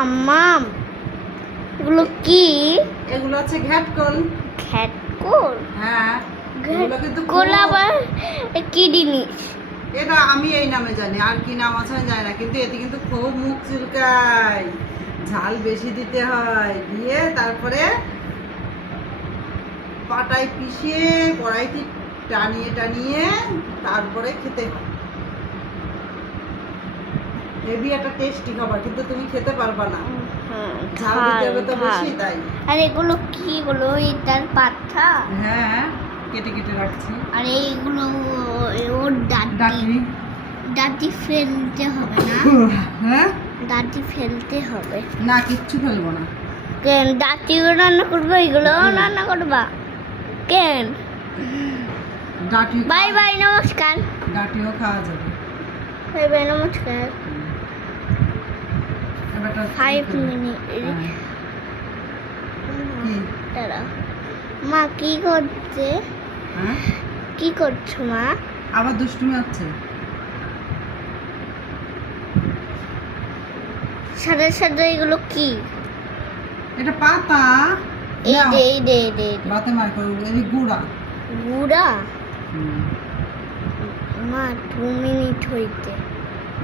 মাম্মাম এগুলো কি? এগুলো হচ্ছে ঘ্যাটকল। ঘ্যাটকল? হ্যাঁ, এগুলো কিন্তু ঘ্যাটকল আবার কি জিনিস? এটা আমি এই নামে জানি, আর কি নাম আছে আমি জানি না, কিন্তু এতে কিন্তু খুব মুখ চুলকায়, ঝাল বেশি দিতে হয়, দিয়ে তারপরে পাটায় পিষিয়ে কড়াইতে টানিয়ে টানিয়ে তারপরে খেতে হয়। হেভি একটা টেস্টি খাবার, কিন্তু তুমি খেতে পারবা না, ঝাল দিতে হবে তো বেশি, তাই। আর এগুলো কি? এগুলো এটার পাতা? হ্যাঁ, কেটে কেটে রাখছি। আর এইগুলো ওর ডাঁটি ডাঁটি ফেলতে হবে না? হ্যাঁ, ডাঁটি ফেলতে হবে না, কিচ্ছু ফেলবো না। কেন? ডাঁটিও রান্না করবো, এগুলো রান্না করবা কেন? ডাঁটি বাই বাই, নমস্কার। ডাঁটিও খাওয়া যাবে। বাই বাই, নমস্কার। এবারটা 5 মিনিট। কি? দাঁড়া, মা কি করছে? হ্যাঁ, কি করছো মা? আবার দুষ্টুমি হচ্ছে। সাদা সাদা এগুলো কি? এটা পাতা। এই নাও, দে এই দে এই দে বাতে মার করো, এই গুড়া। গুড়া? মা 2 মিনিট হইতে